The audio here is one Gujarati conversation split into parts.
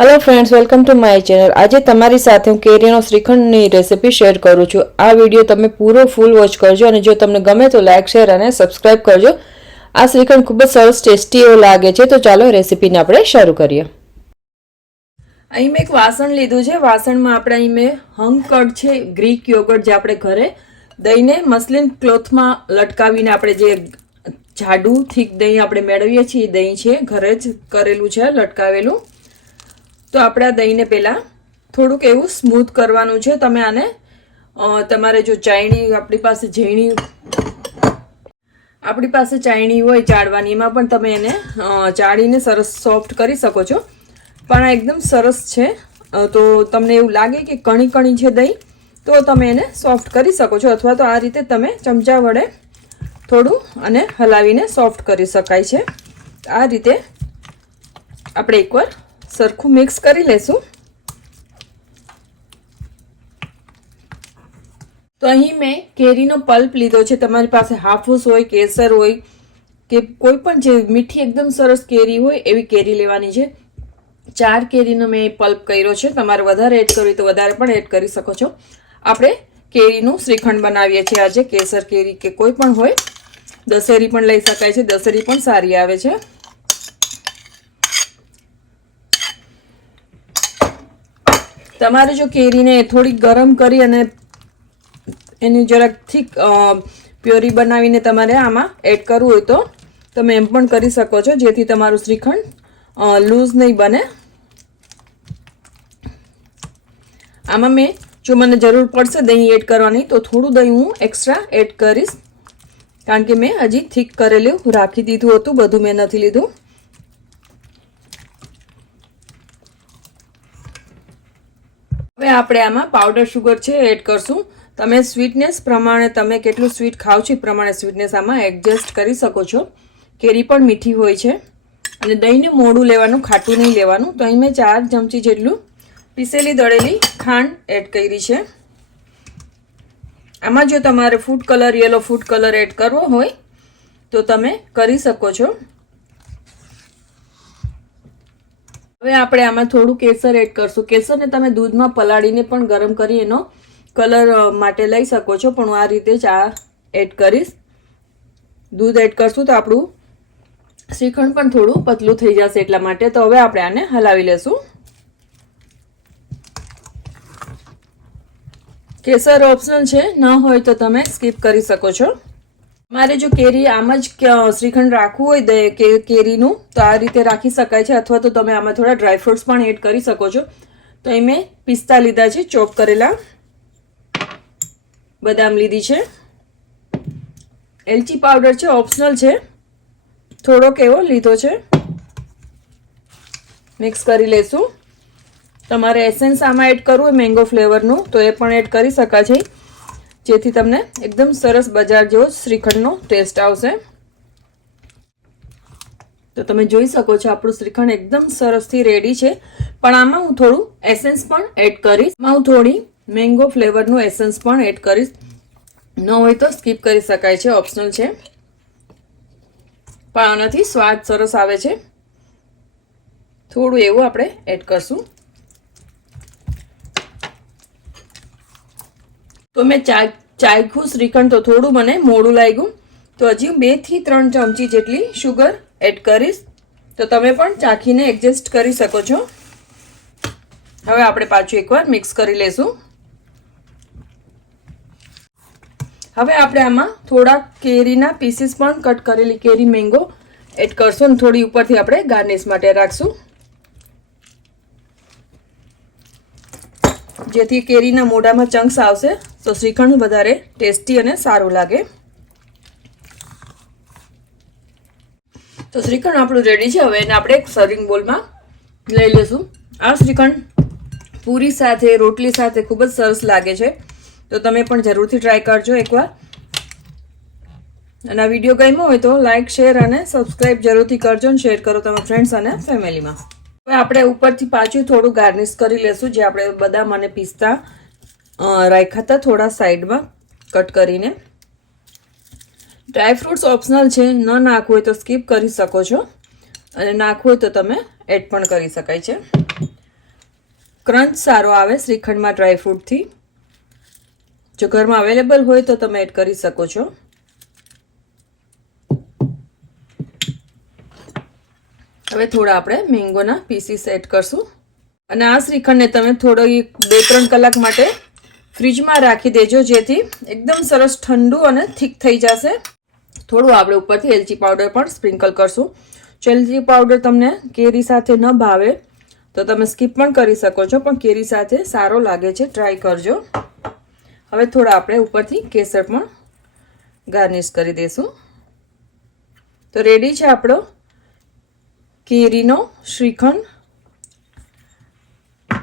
Hello friends, welcome to my channel. આજે તમારી સાથે હું કેરીનો શ્રીખંડની રેસિપી શેર કરું છું. આ વિડીયો તમે પૂરો ફૂલ વોચ કરજો અને જો તમને ગમે તો લાઇક, શેર અને સબસ્ક્રાઇબ કરજો. આ શ્રીખંડ ખૂબ જ સરસ ટેસ્ટી એવો લાગે છે. તો ચાલો રેસિપીને આપણે શરૂ કરીએ. અહીં મેં એક વાસણ લીધું છે. વાસણમાં આપણે અહીં મેં હંગકડ છે, ગ્રીક યોગર્ટ, જે આપણે ઘરે દહીંને મસલિન ક્લોથમાં લટકાવીને આપણે જે જાડું થીક દહીં આપણે મેળવીએ છીએ એ દહીં છે, ઘરે જ કરેલું છે, લટકાવેલું. તો આપણે આ દહીંને પહેલાં થોડુંક એવું સ્મૂથ કરવાનું છે. તમે આને તમારે જો ચાયણી આપણી પાસે ચાયણી હોય ચાળવાની, એમાં પણ તમે એને ચાળીને સરસ સોફ્ટ કરી શકો છો. પણ આ એકદમ સરસ છે. તો તમને એવું લાગે કે કણી કણી છે દહીં, તો તમે એને સોફ્ટ કરી શકો છો, અથવા તો આ રીતે તમે ચમચા વડે થોડું અને હલાવીને સોફ્ટ કરી શકાય છે. આ રીતે આપણે એકવાર સરખું મિક્સ કરી લેશું. તો અહીં મેં કેરીનો પલ્પ લીધો છે. તમારી પાસે હાફૂસ હોય, કેસર હોય કે કોઈ પણ જે મીઠી એકદમ સરસ કેરી હોય એવી કેરી લેવાની છે. 4 કેરીનો મેં પલ્પ કર્યો છે. તમારે વધારે એડ કરવી તો વધારે પણ એડ કરી શકો છો. આપણે કેરીનું શ્રીખંડ બનાવીએ છીએ આજે. કેસર કેરી કે કોઈ પણ હોય, દશેરી પણ લઈ શકાય છે, દશેરી પણ સારી આવે છે. તમારે જો કેરીને થોડી ગરમ કરી અને એની જરાક થીક પ્યોરી બનાવીને તમારે આમાં એડ કરવું હોય તો તમે એમ પણ કરી શકો છો, જેથી તમારું શ્રીખંડ લૂઝ નહીં બને. આમાં મેં જો મને જરૂર પડશે દહીં એડ કરવાની તો થોડું દહીં હું એક્સ્ટ્રા એડ કરીશ, કારણ કે મેં હજી થીક કરેલું રાખી દીધું હતું, બધું મેં નથી લીધું. હવે આપણે આમાં પાવડર શુગર છે એડ કરશું. તમે સ્વીટનેસ પ્રમાણે, તમે કેટલું સ્વીટ ખાવ છો એ પ્રમાણે સ્વીટનેસ આમાં એડજસ્ટ કરી શકો છો. કેરી પણ મીઠી હોય છે અને દહીંને મોડું લેવાનું, ખાટું નહીં લેવાનું. તો અહીં મેં 4 ચમચી જેટલું પીસેલી દળેલી ખાંડ એડ કરી છે. આમાં જો તમારે food colour, yellow food colour add કરવો હોય તો તમે કરી શકો છો. હવે આપણે આમાં થોડું કેસર એડ કરશું. કેસરને તમે દૂધમાં પલાળીને પણ ગરમ કરી એનો કલર માટે લઈ શકો છો, પણ હું આ રીતે જ આ એડ કરીશ. દૂધ એડ કરશું તો આપણું શ્રીખંડ પણ થોડું પતલું થઈ જશે એટલા માટે. તો હવે આપણે આને હલાવી લેશું. કેસર ઓપ્શનલ છે, ન હોય તો તમે સ્કીપ કરી શકો છો. મારે જો કેરી આમ જ શ્રીખંડ રાખવું હોય કેરીનું, તો આ રીતે રાખી શકાય છે, અથવા તો તમે આમાં થોડા ડ્રાયફ્રૂટ્સ પણ એડ કરી શકો છો. તો અહીં મેં પિસ્તા લીધા છે, ચોપ કરેલા, બદામ લીધી છે, એલચી પાવડર છે, ઓપ્શનલ છે, થોડોક એવો લીધો છે. મિક્સ કરી લેશું. તમારે એસેન્સ આમાં એડ કરવું હોય મેંગો ફ્લેવરનું તો એ પણ એડ કરી શકાય છે, જેથી તમને એકદમ સરસ બજાર જેવો શ્રીખંડનો ટેસ્ટ આવશે. તો તમે જોઈ શકો છો આપણું શ્રીખંડ એકદમ સરસથી રેડી છે. પણ આમાં હું થોડું એસેન્સ પણ એડ કરીશ. આમાં હું થોડી મેંગો ફ્લેવરનું એસેન્સ પણ એડ કરીશ. ન હોય તો સ્કીપ કરી શકાય છે, ઓપ્શનલ છે, પણ આનાથી સ્વાદ સરસ આવે છે. થોડું એવું આપણે એડ કરશું. તો મેં ચાખ્યું શ્રીખંડ તો થોડું મને મોડું લાગ્યું, તો હજી હું 2 થી 3 ચમચી જેટલી શુગર એડ કરીશ. તો તમે પણ ચાખીને એડજસ્ટ કરી શકો છો. હવે આપણે પાછું એકવાર મિક્સ કરી લેશું. હવે આપણે આમાં થોડા કેરીના પીસીસ પણ કટ કરેલી કેરી મેંગો એડ કરશું અને થોડી ઉપરથી આપણે ગાર્નિશ માટે રાખશું, જેથી કેરીના મોઢામાં ચંક્સ આવશે તો શ્રીખંડ વધારે ટેસ્ટી અને સારું લાગે. તો શ્રીખંડ આપણું રેડી છે. હવે એને આપણે એક સર્વિંગ બોલમાં લઈ લેશું. આ શ્રીખંડ પૂરી સાથે, રોટલી સાથે ખૂબ જ સરસ લાગે છે. તો તમે પણ જરૂરથી ટ્રાય કરજો એકવાર. અને આ વિડીયો ગમ્યો હોય તો લાઇક, શેર અને સબસ્ક્રાઇબ જરૂરથી કરજો અને શેર કરો તમારા ફ્રેન્ડ્સ અને ફેમિલીમાં. હવે આપણે ઉપરથી પાછું થોડું ગાર્નિશ કરી લેશું, જે આપણે બદામ અને પિસ્તા રાખ્યા હતા થોડા સાઈડમાં કટ કરીને. ડ્રાયફ્રૂટ્સ ઓપ્શનલ છે, ન નાખવું હોય તો સ્કીપ કરી શકો છો, અને નાખવું હોય તો તમે એડ પણ કરી શકાય છે. ક્રંચ સારો આવે શ્રીખંડમાં ડ્રાયફ્રૂટથી. જો ઘરમાં અવેલેબલ હોય તો તમે એડ કરી શકો છો. હવે થોડા આપણે મેંગોના પીસીસ એડ કરશું અને આ શ્રીખંડને તમે થોડો 2-3 કલાક માટે ફ્રીજમાં રાખી દેજો, જેથી એકદમ સરસ ઠંડુ અને થીક થઈ જશે. થોડું આપણે ઉપરથી એલચી પાવડર પણ સ્પ્રિંકલ કરશું. જો એલચી પાવડર તમને કેરી સાથે ન ભાવે તો તમે સ્કીપ પણ કરી શકો છો, પણ કેરી સાથે સારો લાગે છે, ટ્રાય કરજો. હવે થોડા આપણે ઉપરથી કેસર પણ ગાર્નિશ કરી દઈશું. તો રેડી છે આપણો કેરીનો શ્રીખંડ.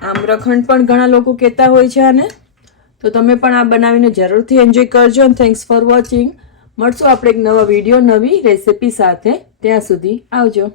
આમ્રખંડ પણ ઘણા લોકો કહેતા હોય છે આને. તો તમે પણ આ બનાવીને જરૂરથી એન્જોય કરજો. અને થેન્ક્સ ફોર વોચિંગ. મળશું આપણે એક નવા વિડીયો, નવી રેસિપી સાથે. ત્યાં સુધી આવજો.